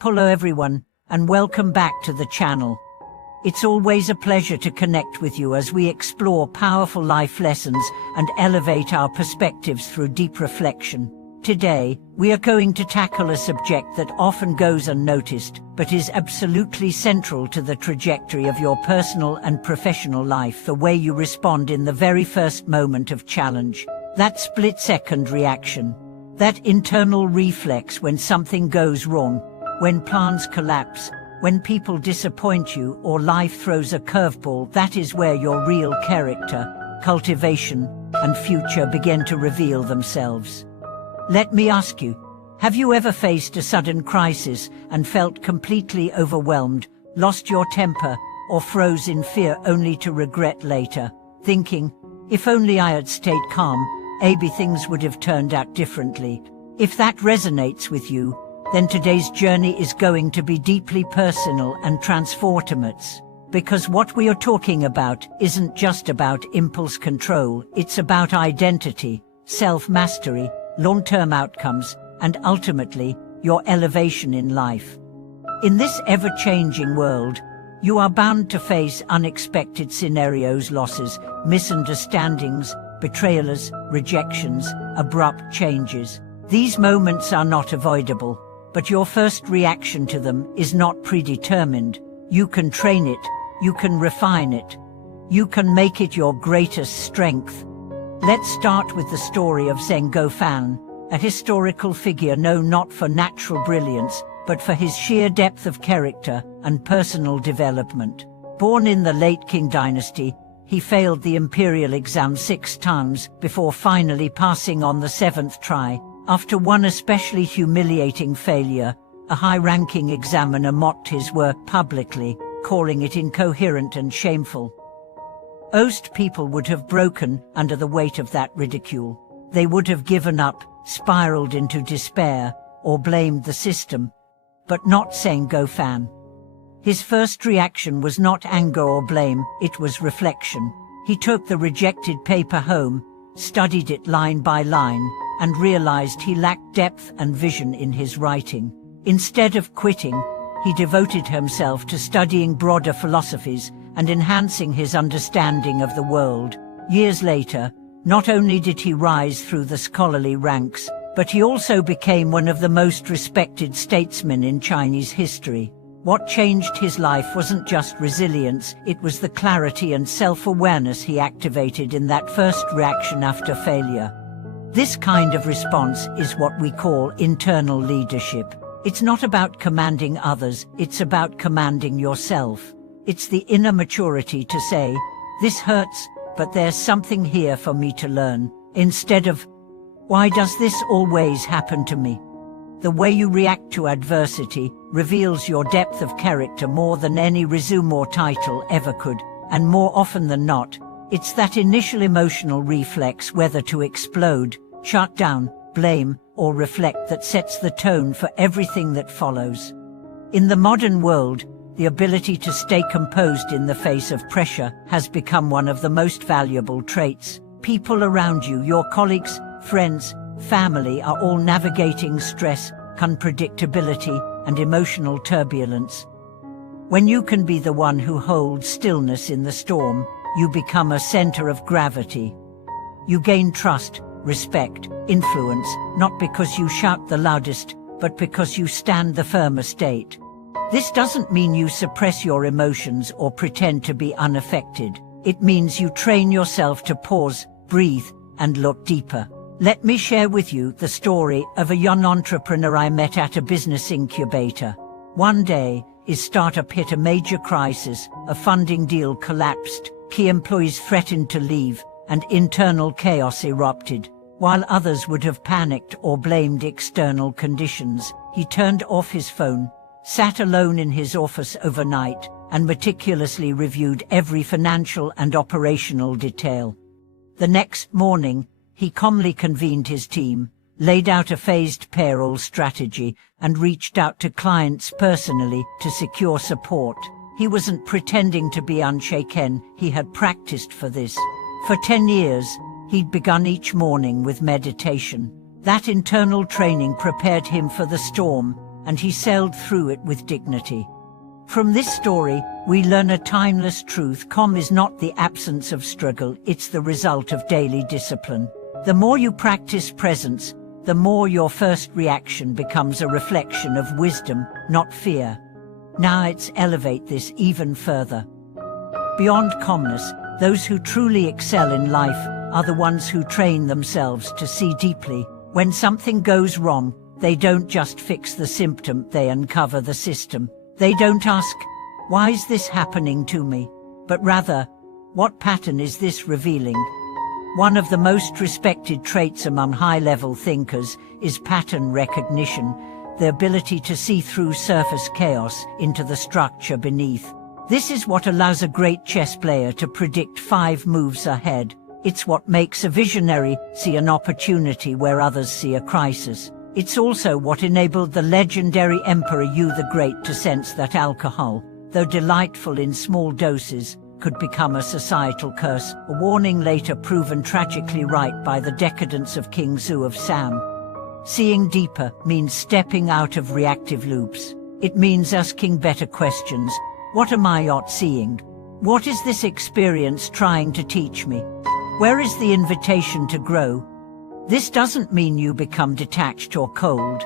Hello everyone, and welcome back to the channel. It's always a pleasure to connect with you as we explore powerful life lessons and elevate our perspectives through deep reflection. Today, we are going to tackle a subject that often goes unnoticed, but is absolutely central to the trajectory of your personal and professional life: the way you respond in the very first moment of challenge. That split-second reaction. That internal reflex when something goes wrong, when plans collapse, when people disappoint you or life throws a curveball. That is where your real character, cultivation, and future begin to reveal themselves. Let me ask you, have you ever faced a sudden crisis and felt completely overwhelmed, lost your temper, or froze in fear only to regret later, thinking, if only I had stayed calm, maybe things would have turned out differently? If that resonates with you, then today's journey is going to be deeply personal and transformative. Because what we are talking about isn't just about impulse control, it's about identity, self-mastery, long-term outcomes, and ultimately, your elevation in life. In this ever-changing world, you are bound to face unexpected scenarios: losses, misunderstandings, betrayals, rejections, abrupt changes. These moments are not avoidable, but your first reaction to them is not predetermined. You can train it, you can refine it, you can make it your greatest strength. Let's start with the story of Zheng Guofan, a historical figure known not for natural brilliance, but for his sheer depth of character and personal development. Born in the late Qing dynasty, he failed the imperial exam 6 times before finally passing on the 7th try. After one especially humiliating failure, a high-ranking examiner mocked his work publicly, calling it incoherent and shameful. Most people would have broken under the weight of that ridicule. They would have given up, spiraled into despair, or blamed the system. But not Zheng Guofan. His first reaction was not anger or blame, it was reflection. He took the rejected paper home, studied it line by line, and realized he lacked depth and vision in his writing. Instead of quitting, he devoted himself to studying broader philosophies and enhancing his understanding of the world. Years later, not only did he rise through the scholarly ranks, but he also became one of the most respected statesmen in Chinese history. What changed his life wasn't just resilience, it was the clarity and self-awareness he activated in that first reaction after failure. This kind of response is what we call internal leadership. It's not about commanding others, it's about commanding yourself. It's the inner maturity to say, this hurts, but there's something here for me to learn, instead of, why does this always happen to me? The way you react to adversity reveals your depth of character more than any resume or title ever could, and more often than not, it's that initial emotional reflex, whether to explode, shut down, blame, or reflect, that sets the tone for everything that follows. In the modern world, the ability to stay composed in the face of pressure has become one of the most valuable traits. People around you, your colleagues, friends, family, are all navigating stress, unpredictability, and emotional turbulence. When you can be the one who holds stillness in the storm, you become a center of gravity. You gain trust, respect, influence, not because you shout the loudest, but because you stand the firmest state. This doesn't mean you suppress your emotions or pretend to be unaffected. It means you train yourself to pause, breathe, and look deeper. Let me share with you the story of a young entrepreneur I met at a business incubator. One day, his startup hit a major crisis, a funding deal collapsed, key employees threatened to leave, and internal chaos erupted. While others would have panicked or blamed external conditions, he turned off his phone, sat alone in his office overnight, and meticulously reviewed every financial and operational detail. The next morning, he calmly convened his team, laid out a phased payroll strategy, and reached out to clients personally to secure support. He wasn't pretending to be unshaken, he had practiced for this. For 10 years, he'd begun each morning with meditation. That internal training prepared him for the storm, and he sailed through it with dignity. From this story, we learn a timeless truth: calm is not the absence of struggle, it's the result of daily discipline. The more you practice presence, the more your first reaction becomes a reflection of wisdom, not fear. Now let's elevate this even further. Beyond calmness, those who truly excel in life are the ones who train themselves to see deeply. When something goes wrong, they don't just fix the symptom, they uncover the system. They don't ask, "Why is this happening to me?" but rather, "What pattern is this revealing?" One of the most respected traits among high-level thinkers is pattern recognition, the ability to see through surface chaos into the structure beneath. This is what allows a great chess player to predict 5 moves ahead. It's what makes a visionary see an opportunity where others see a crisis. It's also what enabled the legendary Emperor Yu the Great to sense that alcohol, though delightful in small doses, could become a societal curse, a warning later proven tragically right by the decadence of King Zhu of Sam. Seeing deeper means stepping out of reactive loops. It means asking better questions. What am I not seeing? What is this experience trying to teach me? Where is the invitation to grow? This doesn't mean you become detached or cold.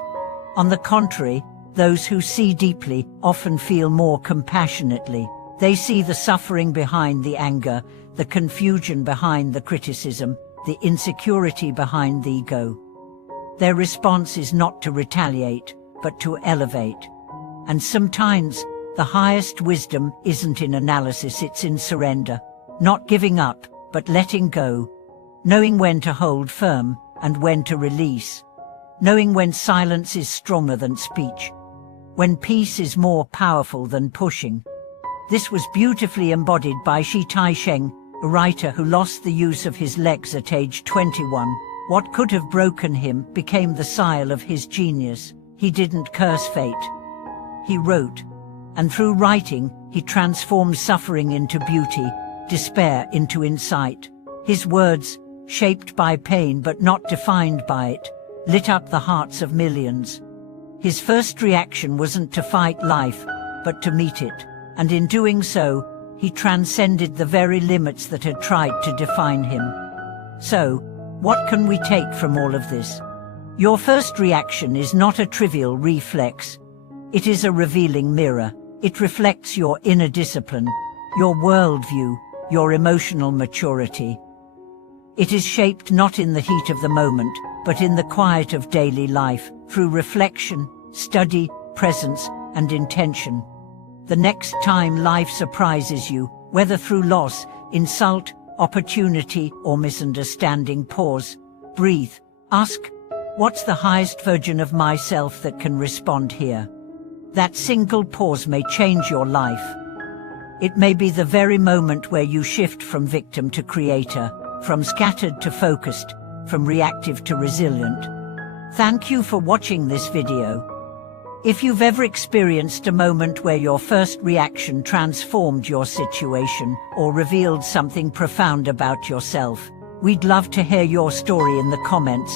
On the contrary, those who see deeply often feel more compassionately. They see the suffering behind the anger, the confusion behind the criticism, the insecurity behind the ego. Their response is not to retaliate, but to elevate. And sometimes, the highest wisdom isn't in analysis, it's in surrender. Not giving up, but letting go. Knowing when to hold firm, and when to release. Knowing when silence is stronger than speech. When peace is more powerful than pushing. This was beautifully embodied by Shi Tai-sheng, a writer who lost the use of his legs at age 21. What could have broken him became the seal of his genius. He didn't curse fate. He wrote. And through writing, he transformed suffering into beauty, despair into insight. His words, shaped by pain but not defined by it, lit up the hearts of millions. His first reaction wasn't to fight life, but to meet it, and in doing so, he transcended the very limits that had tried to define him. So, what can we take from all of this? Your first reaction is not a trivial reflex. It is a revealing mirror. It reflects your inner discipline, your worldview, your emotional maturity. It is shaped not in the heat of the moment, but in the quiet of daily life, through reflection, study, presence, and intention. The next time life surprises you, whether through loss, insult, opportunity, or misunderstanding, pause, breathe, ask, what's the highest version of myself that can respond here? That single pause may change your life. It may be the very moment where you shift from victim to creator, from scattered to focused, from reactive to resilient. Thank you for watching this video. If you've ever experienced a moment where your first reaction transformed your situation or revealed something profound about yourself, we'd love to hear your story in the comments.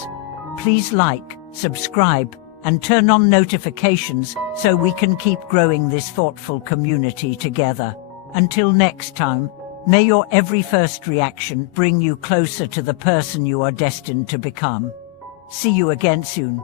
Please like, subscribe, and turn on notifications so we can keep growing this thoughtful community together. Until next time, may your every first reaction bring you closer to the person you are destined to become. See you again soon.